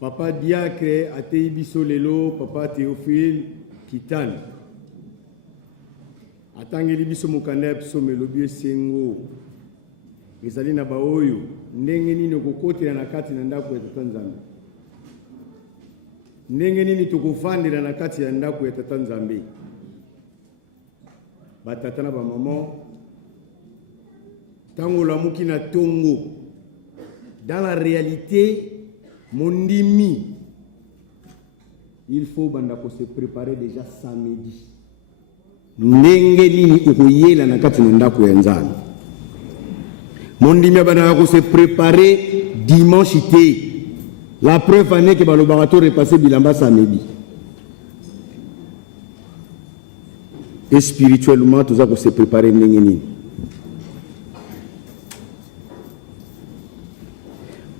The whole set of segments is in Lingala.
Papa Diacre Atei biso lelo, Papa Théophile Kitane. Atangeli biso mokanda biso melobi esengo. Ezali na baoyo ndenge nini okokotela na kati na ndako ya Tata Nzambe. Ndenge nini tokofandela na kati ya ndako ya Tata Nzambe. Batata na ba maman tango lamuki na tongo. Dans la réalité, mon dimi, il faut se préparer déjà samedi. Ndenge nini ukoyela na kati na ndako ya Nzambe. Mon dimi bandako se préparer dimanche té. La preuve année que le barato repassé bilamba samedi. Et spirituellement, tout ça pour se préparer ndenge nini.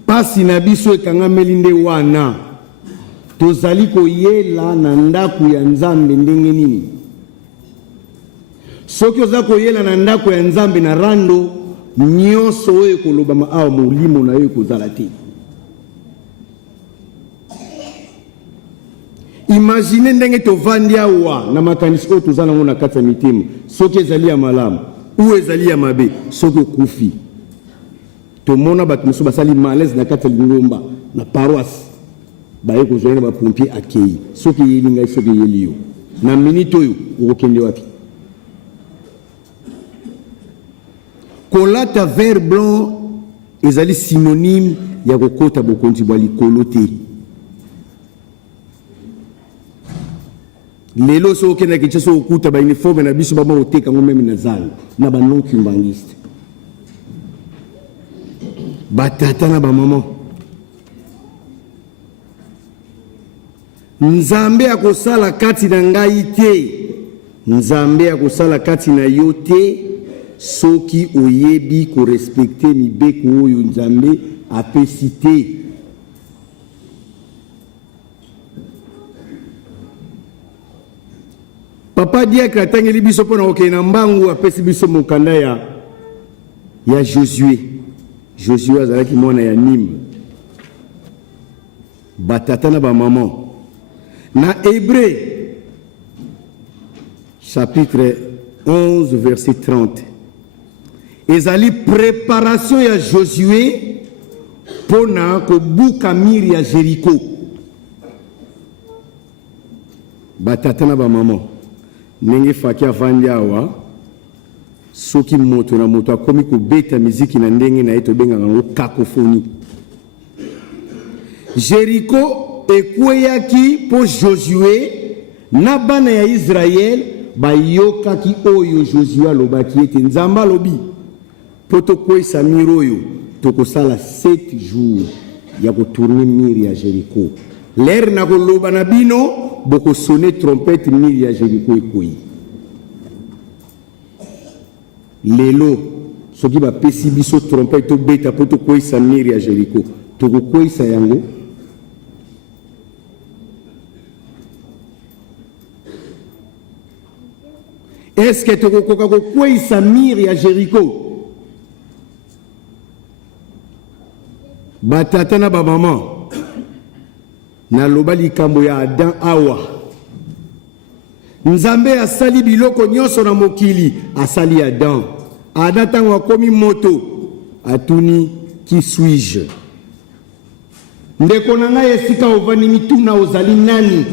Pasi na biso ekanga melinde wana tozali koyela na ndako ya Nzambe ndenge nini. Soki oza koyela na ndako ya Nzambe na rando nyonso oyo kolobama awa molimo na yo kozala te. Imagine ndenge tovandi awa na makanisi oyo toza nango na kati ya mitema, soki ezali ya malamu ou ezali ya mabe, soki okufi tomona bato mosusu basali malaise na kati ya lingomba na paroisse baye kozoyena bapompier akei soki yeli ngai soki yeli yo na minute oyo okokende wapi. Kolata vert blanc ezali synonyme ya kokota bokonzi bwa likolo te. Lelo so okenda kicha so okuta ba uniforme na biso bama oteka ngo meme na zala na ba non kimbangiste. Batata na ba maman Nzambe akosala kati na ngai te. Nzambe akosala kati na yo te soki oyebi ko respecter mibeko oyo Nzambe apesi te. Papa Diacre atangeli biso pona okena mbangu apesi biso mokanda ya Josué. Josué azalaki mwana ya Nîmes. Batata na ba maman. Na Hébreu chapitre 11 verset 30. Ezali préparation ya Josué pona ko buka miri ya Jéricho. Batata na ba maman. Nenge faki avandi awa soki moto na moto akomi kobeta miziki na ndenge na eto benga ngo cacophonie. Jéricho ekweyaki po Josué na bana ya Israël bayokaki oyo Josué alobaki ete Nzambe alobi po tokwesa miri oyo tokosala 7 jours ya kotourne miri ya Jéricho. L'air na koloba na bino boko sonner trompette miri ya Jéricho ekoyi. Lelo soki ba pesi biso trompette to beta poto koisa miri ya Jéricho toko koisa yango. Est-ce que toko koka koisa miri ya Jéricho? Batata na ba maman na loba likambo ya Adam awa. Nzambe asali biloko nyonso na mokili asali Adam. Adam tango akomi moto atuni qui suis-je? Ndeko na ngai esika ovani mituna ozali nani?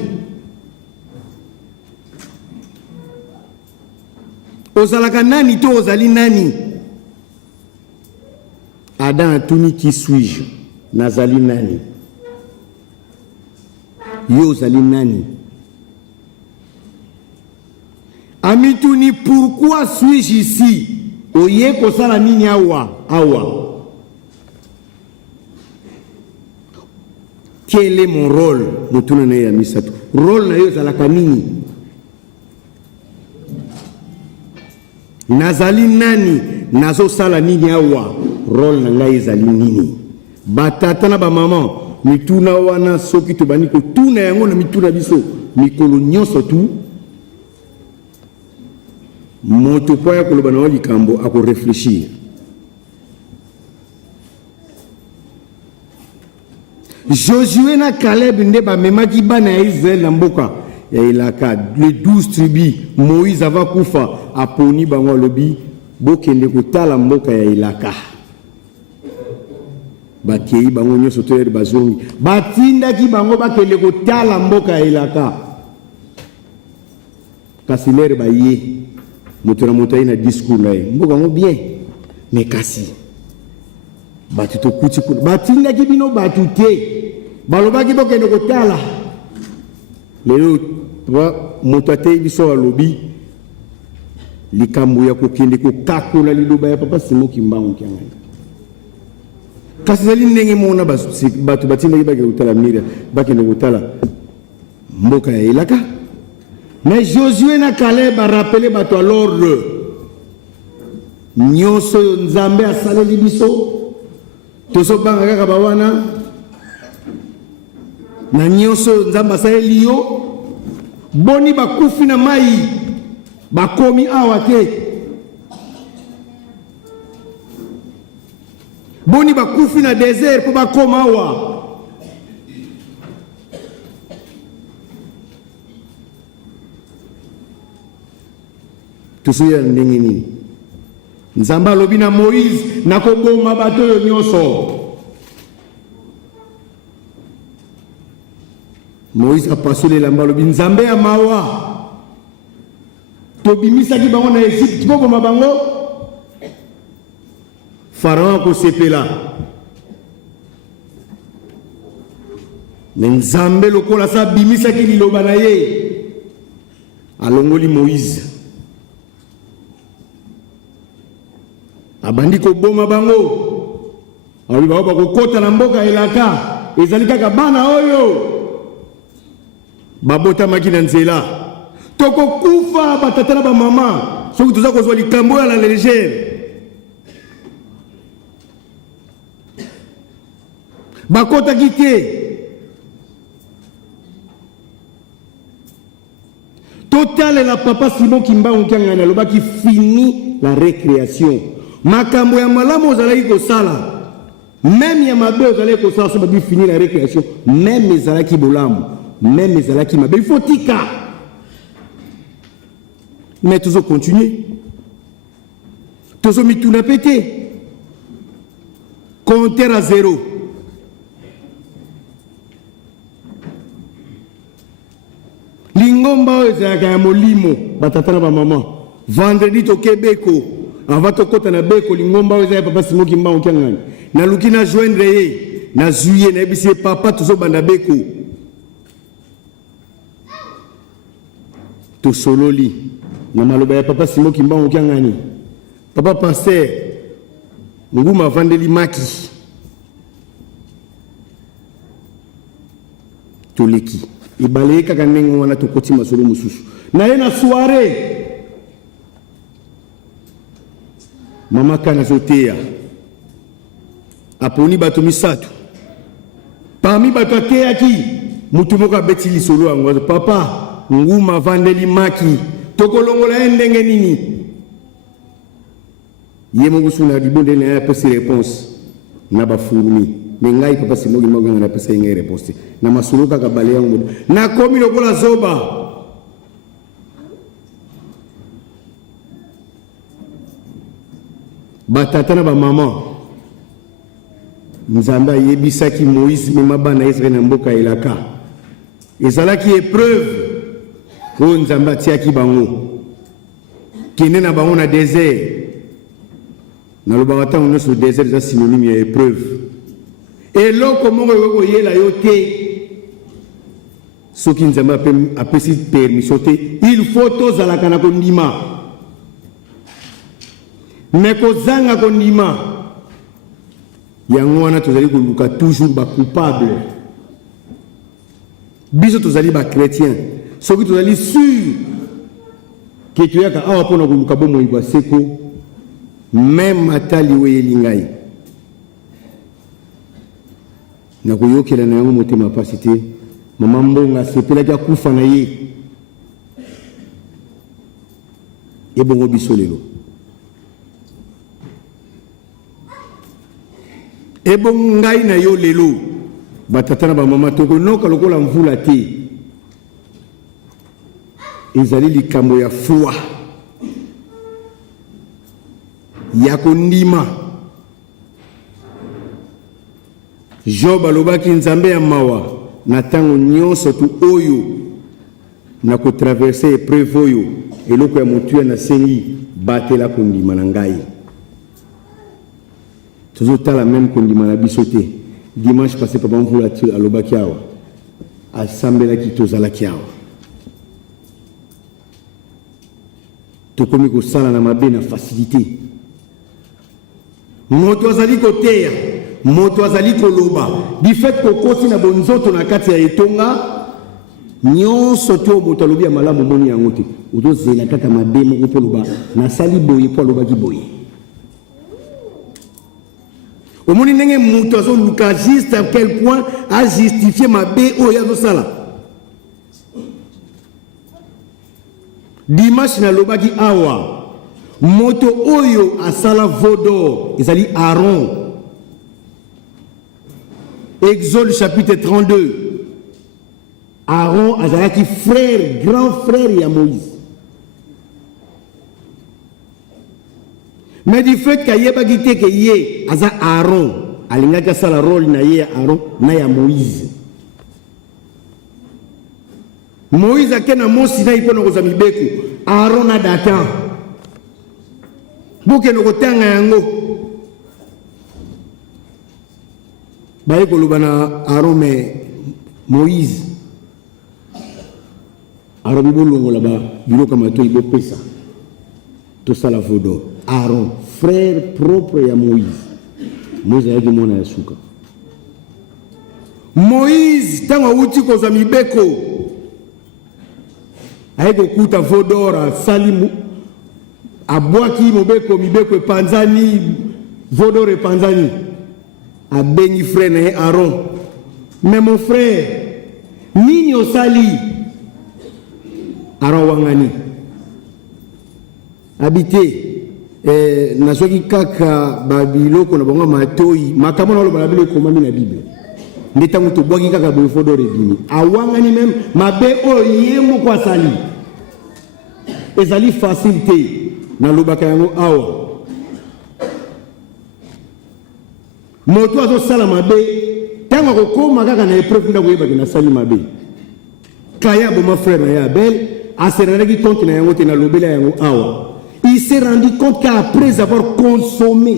Ozalaka nani to ozali nani? Adam atuni qui suis-je? Nazali nani? Yo ozali nani? Amituni, pourquoi suis-je ici? Oye kosala nini awa? Awa. Quel est mon rôle? Mutuna na ya misatu. Rôle na yo zalaka nini? Nazali nani? Nazo sala nini awa? Rôle na ngai ezali nini? Batata na ba maman mituna wana soki tobani ko tuna yango na mituna biso mikolo nyonso tu moto poya koloba na likambo ako réfléchir. Josué na Caleb nde ba memaki bana ya Israël na mboka ya Elaka les 12 tribus. Moïse ava kufa aponi bango lobi bokende kotala mboka ya Elaka. Bakei bango nyoso toyeri bazongi batindaki bango bakende kotala mboka ya Elaka. Kasi lere baye moto na moto na discours na ye mboka ngo bien mais kasi batu to kuti kuna batindaki bino batu te balobaki bokende kotala lelo moto ate biso alobi likambo ya kokende kokakola liloba ya papa Simon Kimbangu kiangai kasi zali ndenge mona batu batindaki bakende kotala mira bakende kotala mboka ya Elaka. Mais Josué na Caleb a rappelé bato à l'ordre. Nyonso yo nzambe asaleli biso toso banga kaka bawana na nyonso yo nzambe asaleli yo boni bakufi na mai bakomi awa te boni bakufi na désert po bakoma awa. Tusuya ndenge nini nzamba lobi na Moïse nakoboma bato yo nyonso. Moïse apasole lamba lobi nzambe ya mawa tobimisaki bango na Egypte koboma bango. Pharaon akosepela me nzambe lokola sa bimisaki liloba na ye alongoli Moïse abandi ko boma bango ali ba kokota na mboka Elaka ezali kaka bana oyo babota makina nzela toko kufa batatana ba mama soki toza kozwa likambo ya la légère bakota kite total la papa Simon Kimbangu kiangana lobaki fini la récréation. Makambo ya malamu ozalaki kosala même ya mabe ozalaki kosala so babi fini la récréation même ezalaki bolamu même ezalaki mabe il faut tika mais toujours continuer toujours mituna pété compter à 0 lingomba ezalaka ya molimo batatana ba maman vendredi tokebeko avant tokota na beko lingomba oza papa Simon Kimbangu kiangani na luki na joindre ye na juillet na ebisi papa tozo banda beko to sololi na maloba ya papa Simon Kimbangu kiangani papa pasteur nguma vandeli maki toleki ibale kaka ndenge wana tokoti masolo mususu na ye na soirée mama kana zotea aponi bato misatu parmi bato ateyaki mutu moko abeti lisolo yango papa nguma vandeli maki tokolongola ye ndenge nini ye moko suna libonde na ye apesi réponse na bafurumi me ngai papa Simon Kimbangu na apesa ye ngai réponse na masolo kaka bale yango nakomi lokola zoba. Batatana ba maman nzamba yebisaki Moïse mema bana Israël na mboka Elaka ezalaki épreuve ko nzamba tiaki bango kende na bango na désert na loba watango nyonso désert za synonyme ya épreuve eloko moko yoko yela yo te soki nzamba apesi permission te il faut tozalaka na kondima. Mais kozanga kondima yango wana tozali koluka toujours ba coupable biso tozali ba chrétien soki tozali sûr que toyaka awa pona koluka bomoi bwa seko même atali weyeli ngai na koyokela na yango motema pasi te mama mbongo asepelaki akufa na ye ebongo biso lelo ebongo ngai na yo lelo batata na bamama tokonoka lokola mvula te ezali likambo ya foi ya kondima. Job alobaki nzambe ya mawa na ntango nyonso tu oyo na kotraverse épreuve oyo eloko ya motu ya nasengi batela kondima na ngai. Tozotala même kondima na biso te. Dimanche passé papa mvula ti alobaki awa asambelaki tozalaki awa tokomi kosala na mabe na facilité. Moto azali koteya, moto azali koloba du fait kokoti na bonzoto na kati ya etonga nyonso to moto alobi ya malamu moni yango te otozela kaka mabe moko mpo loba nasali boye mpo alobaki boye. Au moins, il y a un juste à quel point a justifié ma bé au Yadosala. Dimanche na lobaki awa moto oyo asala vodor ezali Aaron. Exode chapitre 32. Aaron azalaki frère, grand frère ya Moïse. Mais du fait qu'il y a que yé aza Aaron, alingaka sala rôle na yé Aaron na ya Moïse. Moïse a kena mosi na ipo noko zamibeko, Aaron na Datan. Boke noko tanga yango. Baye koloba na Aaron mais Moïse. Aaron bibo longo là-bas, biloko mato ibo pesa. Tout ça la vaudor. Aaron, frère propre à Moïse. Moïse a dit mon asuka. Moïse, tant outi koza mibeko. Aiko kuta vodora salimu. Abwaki mobeko mibeko panzani vodore panzani. A béni frère Aaron. Mais mon frère, nini osali Aaron wangani. Habité. Nazoki kaka babiloko na bango matoi makambo na loba na biloko komami na Bible ndeta muto bwaki kaka boye fodore bini awangani même mabe oyo moko asali ezali facilité na lobaka yango awa moto azosala mabe ntango akokoma kaka na épreuve ndako yebaki nasali mabe kaya boma frère na ya Abel asereraki compte na yango te na lobela yango awa. Il s'est rendu compte qu'après avoir consommé,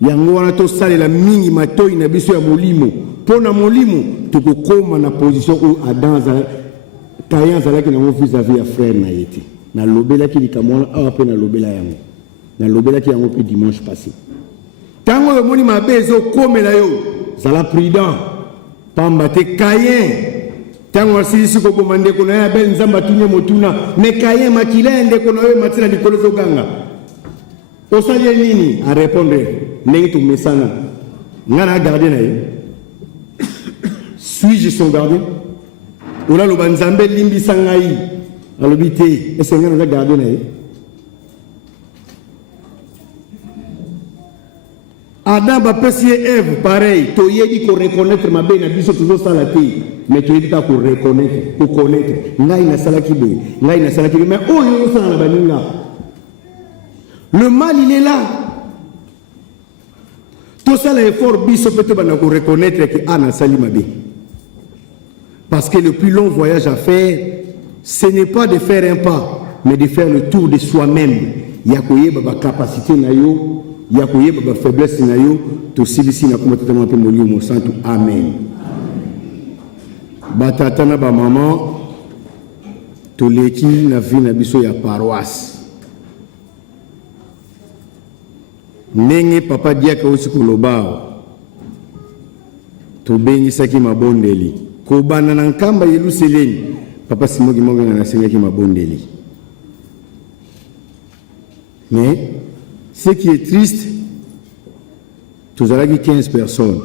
yango wana to salela mingi matoi na biso ya molimo pona molimo tokokoma na position où Adam Kayan zalaki na vis-à-vis ya frère na yete na lobela ki likamwana awa pe na lobela yango na lobela ki yango pe dimanche passé tango yo moni mabezo komela yo zala prudent pamba te Kayen tango asisi ko bomande ko na Abel nzamba tunye motuna me Kayen makilende ko na yo matina likolozo ganga osali nini a répondre nengi tu mesana ngana garder na ye suis-je son gardien ola lo banzambe limbi sangai alobité est-ce ngana na garder na ye Adam ba pesi Ève pareil to yedi ko reconnaître ma be na biso toujours ça la té mais to yedi ka ko reconnaître ko connaître ngai na salaki be ngai na salaki mais oyo ça na baninga le mal il est là tout ça l'effort biso peut ba na ko reconnaître que ana sali ma be parce que le plus long voyage à faire ce n'est pas de faire un pas mais de faire le tour de soi-même ya ko yeba ba capacité na yo ya koyeba ba faiblesse na yo to silisi na kuma tata mpe molimo santu amen batata na ba mama to leki na vie na biso ya paroisse nenge papa diaka osi kolobao to bengi saki mabondeli ko bana na nkamba Yerusalemi papa simoki mongo na sengaki mabondeli mais ce qui est triste, tous les 15 personnes.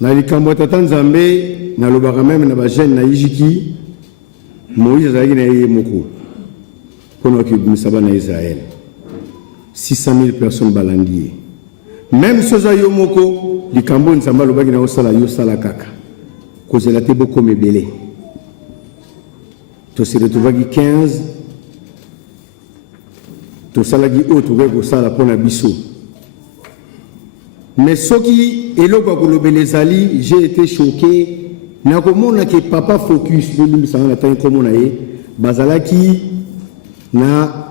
Na likambo tata nzambe na lobaka même na ba jeune na Ijiki Moïse azalaki na ye moko kono ki misaba na Israël. 600 000 personnes balandier. Même si vous avez moko, les Cambodges Nzamba lobaki na osala yo sala kaka. Cause la te beaucoup mebele. To se retrouvaki 15. To salaki autre ko sala pona biso. Mais ce qui est là pour le zali, j'ai été choqué. Na komona que papa focus de l'imisa na tan comme on a bazalaki na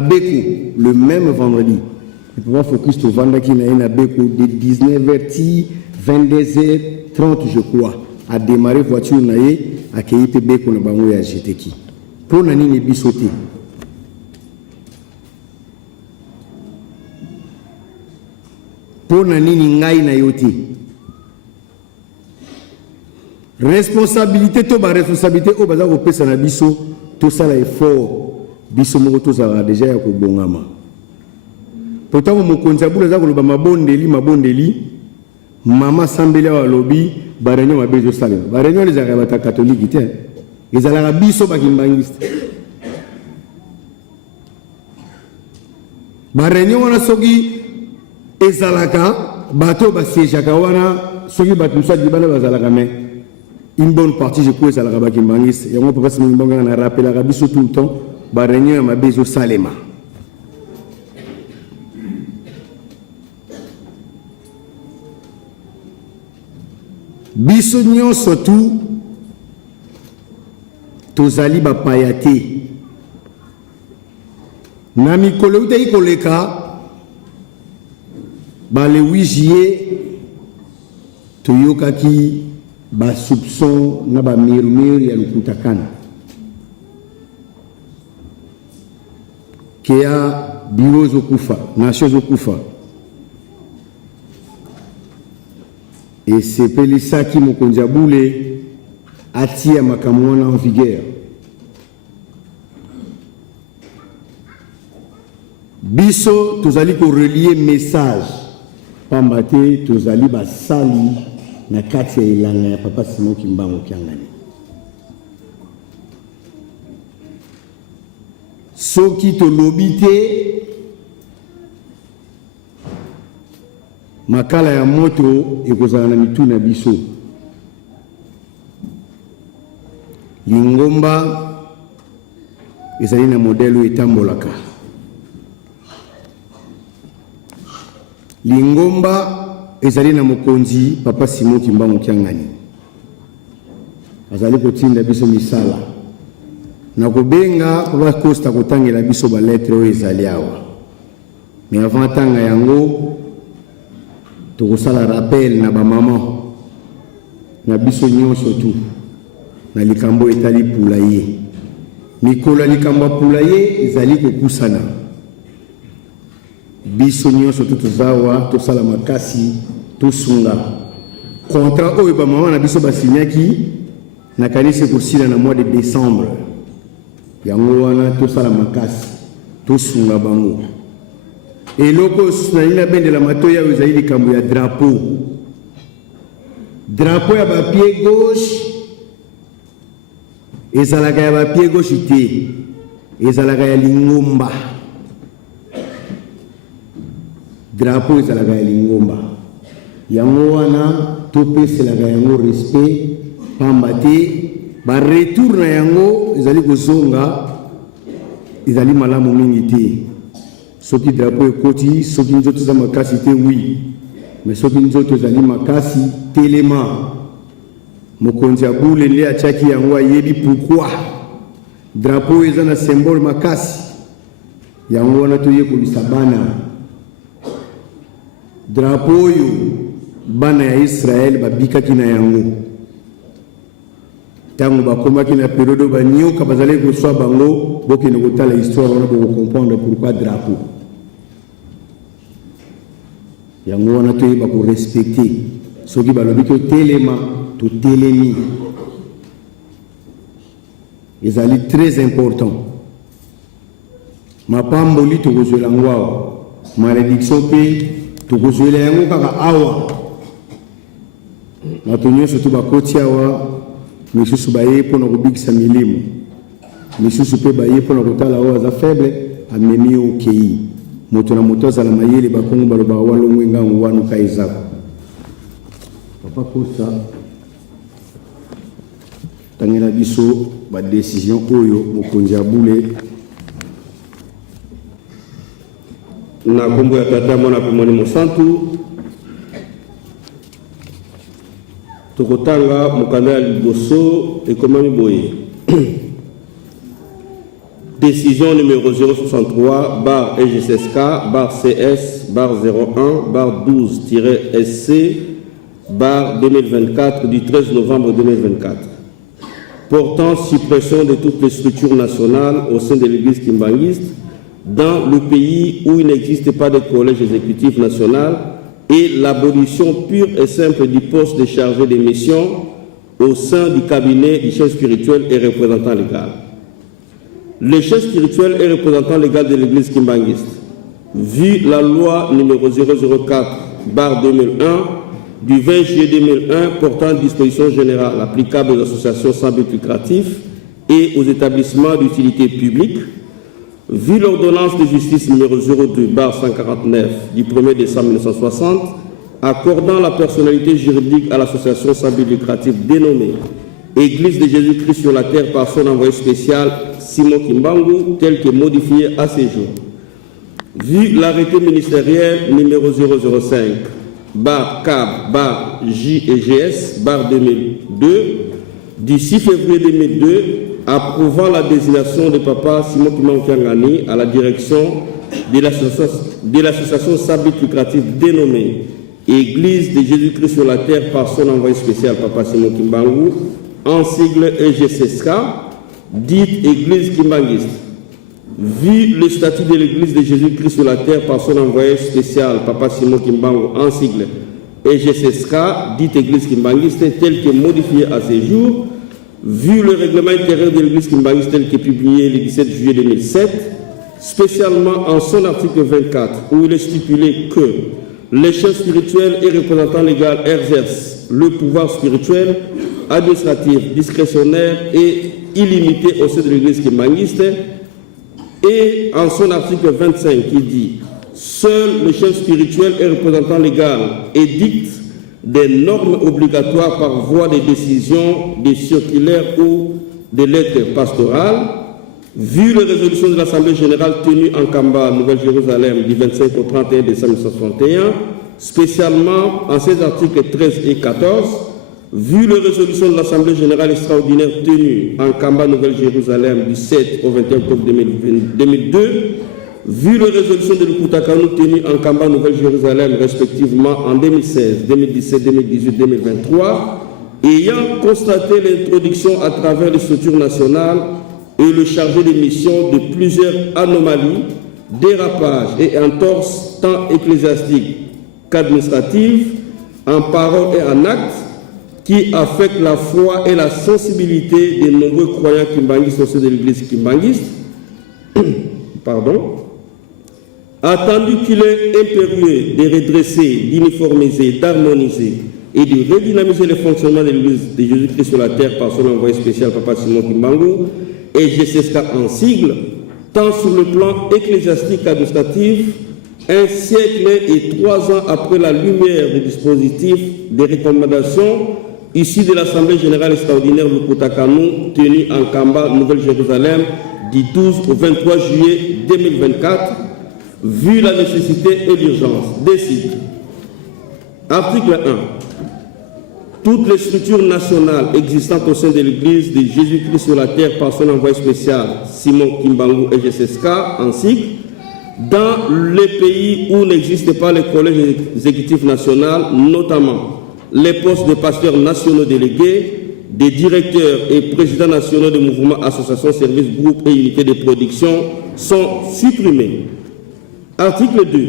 Beko le même vendredi. Le papa focus to vendaki na Beko de 19h 22h30 je crois a démarrer voiture na a accueillir Beko na bango ya jeteki. Pour nani ne bisoté. Pour nani ngai na yote. Responsabilité to ba responsabilité o baza ko pesa na biso to sala effort biso moko to za déjà ya ko bongama. Pourtant mo konzabula za ko loba mabondeli mama sambela wa lobi ba réunion ma bezo sala. Ba réunion les arabata catholique te. Ezala biso ba kimbangiste. Ba réunion wana soki ezalaka bato ba siège wana soki bato sa di bana bazalaka mais une bonne partie je crois ça la rabaki mangis et on peut pas se mbonga na rappeler la biso tout le temps ba réunion ma bezo salema biso nyon surtout tozali ba payate na mikolo utai koleka ba le 8 juillet toyokaki ba soupçon na ba murmure ya lukutakana kia bureau zokufa nation zokufa et c'est Pelisaki Mokondiaboule atia makamwana en vigueur biso tozali ko relier message pambate tozali ba sali na kati ya ilanga ya papa Simon Kimbangu Kiangani. Soki to lobite makala ya moto ekozala na mitu na biso. Lingomba ezali na modelo etambolaka. Lingomba ezali na mokonzi papa Simon Kimbangu Kiangani azali kotinda biso misala na kobenga kwa kosta kotangela biso ba lettre o ezali awa mais avant tanga yango to sala rappel na ba maman na biso nyonso tu na likambo etali pulaye mikola likambo pulaye ezali kokusana biso nyonso tuzawa to sala makasi to sunga contrat oyo ba mama na biso ba signaki na kanisa kosila na mois de décembre yango wana to sala makasi to sunga bango eloko sunalina bende la matoya ezali likambo ya drapeau ya ba pied gauche ezalaka ya ba pied gauche te ezalaka ya lingomba drapeau ezalaka ya lingomba yango wana topeselaka yango respect pamba te ba retour na yango ezali kozonga ezali malamu mingi te soki drapeau ekoti soki nzoto za makasi te oui mais soki nzoto ezali makasi telema mokonzi ya bule nde atiaki yango ayebi pourquoi drapeau eza na symbole makasi yango wana toyekolisa bana drapeau oyo bana ya Israël babikaki na yango tango bakomaki na période banyoka bazali koswa bango bokende kotala histoire wana pour comprendre pourquoi drapeau yango wana toyeba ko respecter soki balobi ko telema to telemi ezali très important mapamboli tokozwela yango awa malédiction mpe tokozwela yango kaka awa bato nyonso to bakoti awa misusu baye mpona kobikisa milimo misusu mpe baye mpona kotala oyo aza faible amemi okei moto na moto azala mayele bakongo baloba walongwe ngango wanu kaizako papa kosa tangela biso ba décision oyo mokonzi abule na kombo ya tata mwana pe mwana mosantu tokotanga mokanda ya liboso ekomami boye décision numéro 063 bar EGSSK bar CS bar 01 bar 12-SC bar 2024 du 13 novembre 2024 portant suppression de toutes les structures nationales au sein de l'église kimbanguiste dans le pays où il n'existe pas de collège exécutif national et l'abolition pure et simple du poste de chargé de mission au sein du cabinet du chef spirituel et représentant légal. Le chef spirituel et représentant légal de l'église kimbanguiste, vu la loi numéro 004/2001 du 20 juillet 2001 portant dispositions générales applicables aux associations sans but lucratif et aux établissements d'utilité publique, vu l'ordonnance de justice numéro 02/149 du 1er décembre 1960, accordant la personnalité juridique à l'association sans but lucratif dénommée Église de Jésus-Christ sur la terre par son envoyé spécial Simon Kimbangu, tel que modifié à ces jours. Vu l'arrêté ministériel numéro 005/CAB/JEGS/2002 du 6 février 2002, approuvant la désignation de papa Simon Kimbangu Kiangani à la direction de l'association sans but lucratif dénommée Église de Jésus-Christ sur la terre par son envoyé spécial papa Simon Kimbangu, en sigle EGSSK, dite Église kimbanguiste. Vu le statut de l'Église de Jésus-Christ sur la terre par son envoyé spécial papa Simon Kimbangu, en sigle EGSSK, dite Église kimbanguiste, tel que modifié à ces jours, vu le règlement intérieur de l'Église kimbanguiste tel que publié le 17 juillet 2007, spécialement en son article 24, où il est stipulé que les chefs spirituels et représentants légaux exercent le pouvoir spirituel, administratif, discrétionnaire et illimité au sein de l'Église kimbanguiste, et en son article 25 qui dit « Seul le chef spirituel et représentant légal édicte des normes obligatoires par voie de décision, des circulaires ou des lettres pastorales, vu les résolutions de l'Assemblée générale tenue en Kamba, Nouvelle-Jérusalem, du 25 au 31 décembre 1961, spécialement en ses articles 13 et 14, vu les résolutions de l'Assemblée générale extraordinaire tenue en Kamba, Nouvelle-Jérusalem, du 7 au 21 octobre 2002, vu les résolutions de l'Ukutakanu tenues en Kamba, Nouvelle-Jérusalem, respectivement en 2016, 2017, 2018, 2023, ayant constaté l'introduction à travers les structures nationales et le chargé de mission de plusieurs anomalies, dérapages et entorses tant ecclésiastiques qu'administratives, en parole et en acte, qui affectent la foi et la sensibilité des nombreux croyants kimbanguistes au sein de l'église kimbanguiste, attendu qu'il est impérieux de redresser, d'uniformiser, d'harmoniser et de redynamiser le fonctionnement de l'église de Jésus-Christ sur la terre par son envoyé spécial papa Simon Kimbangu, et GCSK en sigle, tant sur le plan ecclésiastique administratif, un siècle et 3 ans après la lumière des dispositifs de recommandations issus de l'Assemblée générale extraordinaire de Kotakanu, tenue en Kamba, Nouvelle-Jérusalem, du 12 au 23 juillet 2024, vu la nécessité et l'urgence. Décide. Article 1. Toutes les structures nationales existantes au sein de l'Église de Jésus-Christ sur la terre par son envoyé spécial Simon Kimbangu et GCSK, ainsi dans les pays où n'existe pas le collège exécutif national, notamment les postes de pasteurs nationaux délégués, des directeurs et présidents nationaux de mouvements, associations, services, groupes et unités de production sont supprimés. Article 2.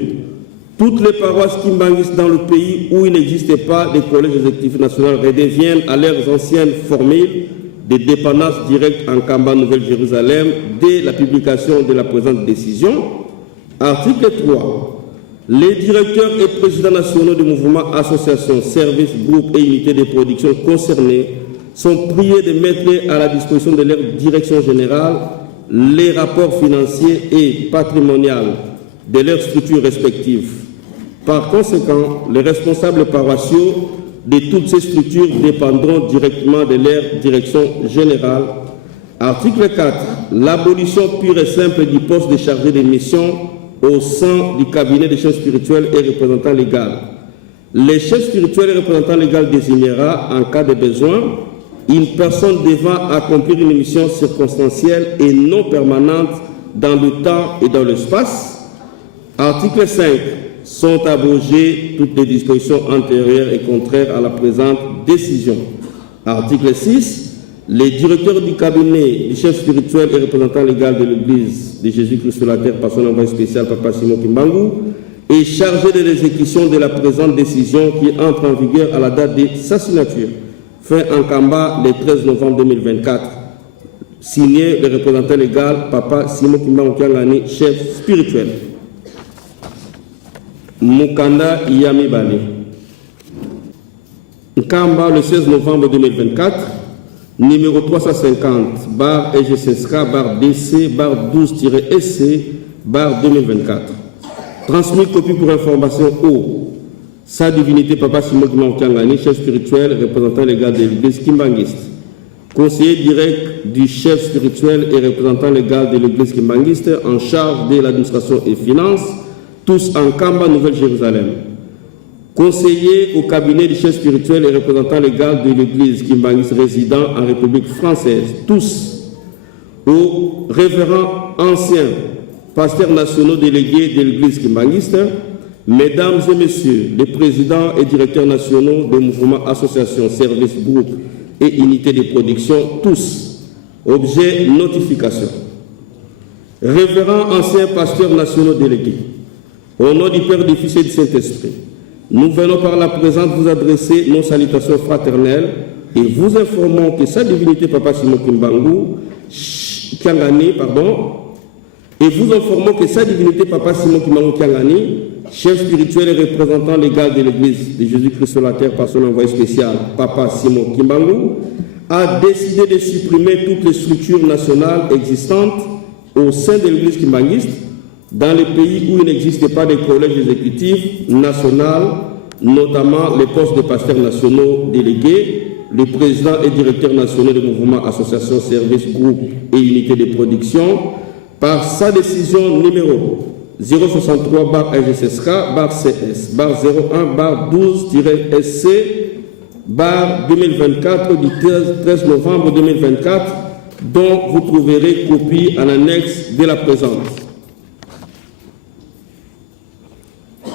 Toutes les paroisses kimbanguistes dans le pays où il n'existe pas de collège exécutif national redeviennent à leurs anciennes formules de dépendance directe en Kamba, Nouvelle-Jérusalem, dès la publication de la présente décision. Article 3. Les directeurs et présidents nationaux de mouvements, associations, services, groupes et unités de production concernés sont priés de mettre à la disposition de leur direction générale les rapports financiers et patrimoniaux de leurs structures respectives. Par conséquent, les responsables paroissiaux de toutes ces structures dépendront directement de leur direction générale. Article 4. L'abolition pure et simple du poste de chargé de mission au sein du cabinet des chefs spirituels et représentants légaux. Le chef spirituel et représentant légal désignera, en cas de besoin, une personne devant accomplir une mission circonstancielle et non permanente dans le temps et dans l'espace. Article 5. Sont abrogées toutes les dispositions antérieures et contraires à la présente décision. Article 6. Les directeurs du cabinet du chef spirituel et représentant légal de l'Église de Jésus-Christ sur la terre par son envoyé spécial, Papa Simon Kimbangu, est chargé de l'exécution de la présente décision qui entre en vigueur à la date de sa signature, fait en Kamba le 13 novembre 2024. Signé le représentant légal, Papa Simon Kimbangu, chef spirituel. Mukanda Yami Bale. Nkamba le 16 novembre 2024, numéro 350, barre EGCSK, barre DC, barre 12-SC, barre 2024. Transmis copie pour information au Sa Divinité Papa Simon Kimbangu, chef spirituel, représentant légal de l'Église kimbanguiste. Conseiller direct du chef spirituel et représentant légal de l'Église kimbanguiste en charge de l'administration et finances, tous en Kamba, Nouvelle-Jérusalem. Conseiller au cabinet du chef spirituel et représentant légal de l'Église kimbanguiste résident en République française, tous. Aux révérends anciens pasteurs nationaux délégués de l'Église kimbanguiste, mesdames et messieurs les présidents et directeurs nationaux des mouvements, associations, services, groupes et unités de production, tous. Objet notification. Révérends anciens pasteurs nationaux délégués, au nom du Père, du Fils et du Saint-Esprit, nous venons par la présente vous adresser nos salutations fraternelles et vous informons que Sa Divinité Papa Simon Kimbangu, et vous informons que Sa Divinité Papa Simon Kimbangu Kiangani, chef spirituel et représentant légal de l'Église de Jésus-Christ sur la terre par son envoyé spécial, Papa Simon Kimbangu, a décidé de supprimer toutes les structures nationales existantes au sein de l'Église kimbanguiste dans les pays où il n'existe pas de collège exécutif national, notamment les postes de pasteurs nationaux délégués, les présidents et directeurs nationaux des mouvements, associations, services, groupes et unités de production, par sa décision numéro 063 bar EGCSK bar CS bar 01 bar 12-SC bar 2024 du 13 novembre 2024, dont vous trouverez copie en annexe de la présente.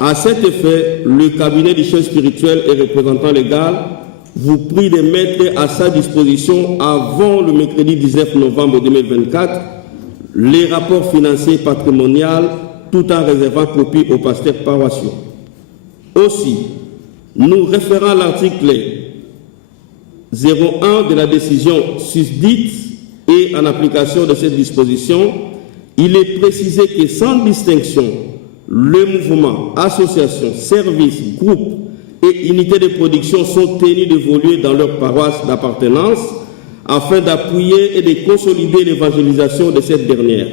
À cet effet, le cabinet du chef spirituel et représentant légal vous prie de mettre à sa disposition avant le mercredi 19 novembre 2024 les rapports financiers patrimoniaux tout en réservant copie aux pasteurs paroissiaux. Aussi, nous référons à l'article 01 de la décision susdite et en application de cette disposition, il est précisé que sans distinction, le mouvement, association, services, groupes et unités de production sont tenus d'évoluer dans leur paroisse d'appartenance afin d'appuyer et de consolider l'évangélisation de cette dernière.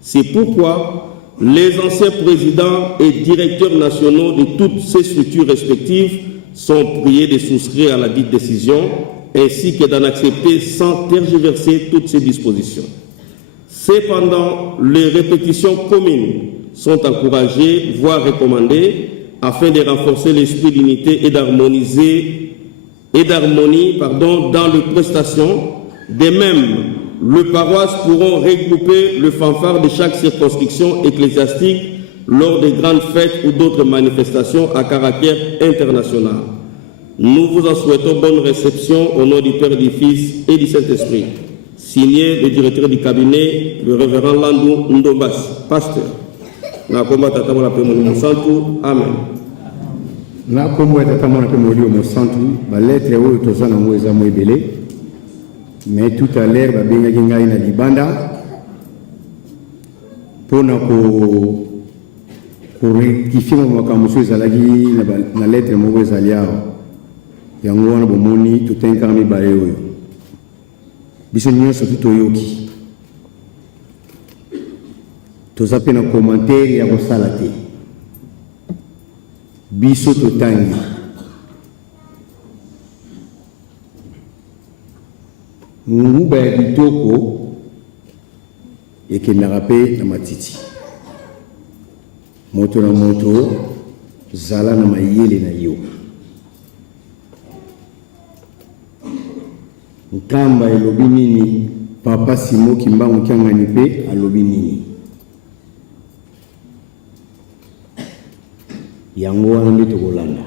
C'est pourquoi les anciens présidents et directeurs nationaux de toutes ces structures respectives sont priés de souscrire à la dite décision ainsi que d'en accepter sans tergiverser toutes ces dispositions. Cependant, les répétitions communes sont encouragées, voire recommandées, afin de renforcer l'esprit d'unité et d'harmonie dans les prestations. De même, les paroisses pourront regrouper le fanfare de chaque circonscription ecclésiastique lors des grandes fêtes ou d'autres manifestations à caractère international. Nous vous en souhaitons bonne réception au nom du Père, du Fils et du Saint-Esprit. Signé le directeur du cabinet, le révérend Landou Ndombas, pasteur. Nakomba tata mwana pe molimo santu, amen. Nakomba tata mwana pe molimo santu, ba lettre oyo tozana mweza mwebele. Mais tout à l'heure ba benga ngai na libanda pona ko rectifier makambo so ezalaki na lettre moko ezali awa yango wana bomoni totenkaka mibale oyo biso nyonso toyoki toza pe na commentaire ya kosala te biso totangi nguba ya bitoko ekendaka mpe na matiti moto na moto zala na mayele na yo nkamba elobi nini papa Simo Kimbangu Kiangani mpe alobi nini yango wana nde tokolanda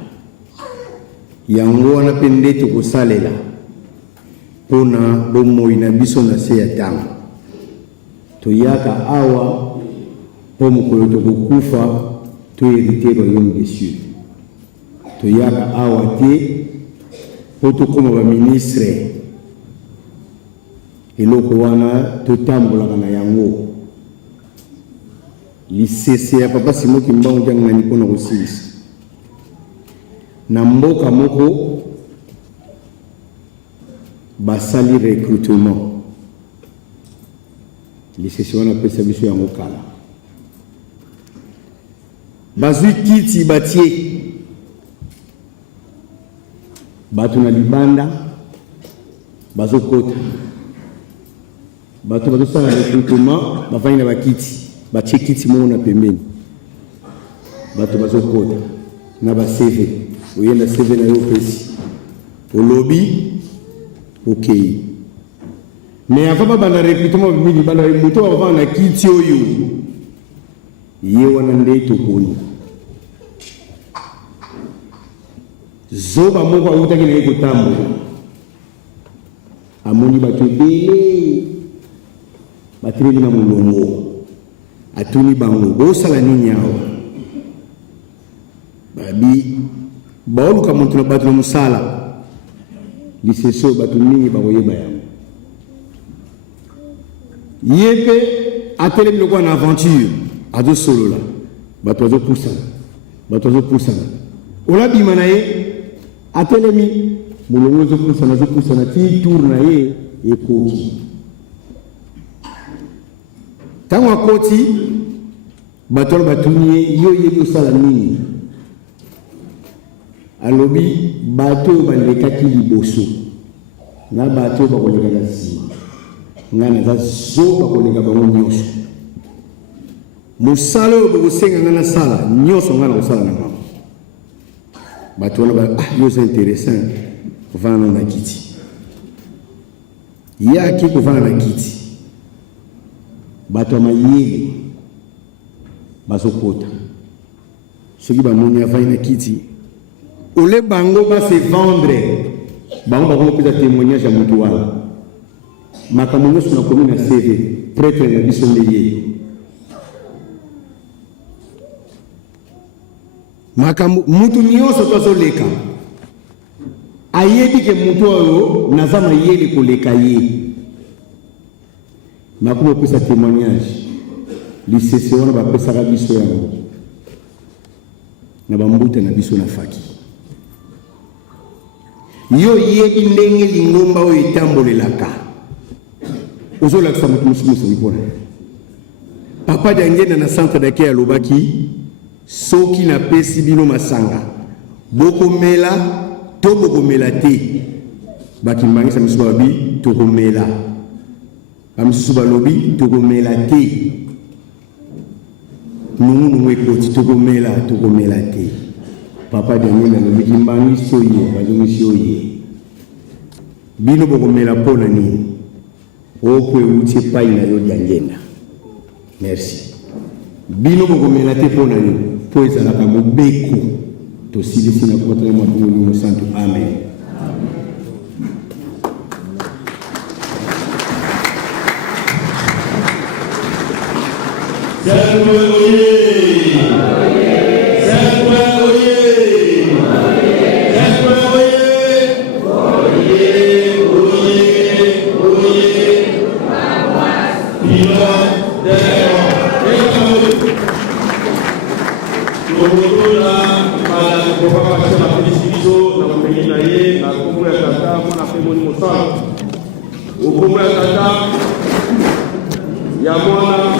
yango wana mpe nde tokosalela mpona bomoi na biso na se ya ntango toyaka awa mpo mokolo tokokufa toherite royaume des cieux toyaka awa te mpo tokóma baministre eloko wana totambolaka na yango lisese ya papa Simo Kimbangu Kiangani mpona kosilisa na mboka moko basali recrutement lisese wana pesa biso yango kala bazwi kiti batie bato na libanda bazokota bato bazosala recrutement bafandi na bakiti batie kiti moko na pembeni bato bazokota na baseve oyenda seve na yo pesi olobi okei mais avant babanda recrutement bimini bana moto bavanda na kiti oyo ye wana nde tokoni zoba moko awutaki na ye kotambola amoni bato ebele batelemi na molongo atuni bango bosala nini awa babi baoluka moto na bato na mosala liseso bato mingi bakoyeba yango ye mpe atelemi lokola na aventure azosolola bato azopusana olabima na ye atelemi molongo azopusana ti tour na ye ekoki ntango akoti bato wana batuni ye yo yebi osala nini alobi bato oyo balekaki liboso na bato oyo bakoleka na nsima ngai naza zo bakoleka bango nyonso mosala oyo bokosenga ngai nasala nyonso ngai nakosala na ngai bato wana yo eza intéressant kovanda na kiti ye aki kovanda na kiti bato ya mayele bazokota soki bamoni avandi na kiti ole bango base vendre bango bakopesa témoignage ya moto wana makambo nyonso nakomi na CV prêtre na biso nde ye makambo mutu nyonso tozoleka ayebi ke mutu oyo naza mayele koleka ye nakomi opesa témoignage lisese wana bapesaka biso yango na bambuta na biso na faki yo yebi ndenge lingomba oyo etambolelaka ozolakisa moto mosusu mpona papa diangenda na centre dake alobaki soki napesi bino masanga bokomela to bokomela te bakimbangisa misusu babi tokomela bamisusu balobi tokomela te nungunungu ekoti tokomela te papa diangenda alobiki mbangisi oye bazongisi oye bino bokomela mpona nini opo euti epai na yo diangenda merci bino bokomela te mpona nini mpo ezalaka mobeko tosilisi na kotana mabino limo santo amen ya mwana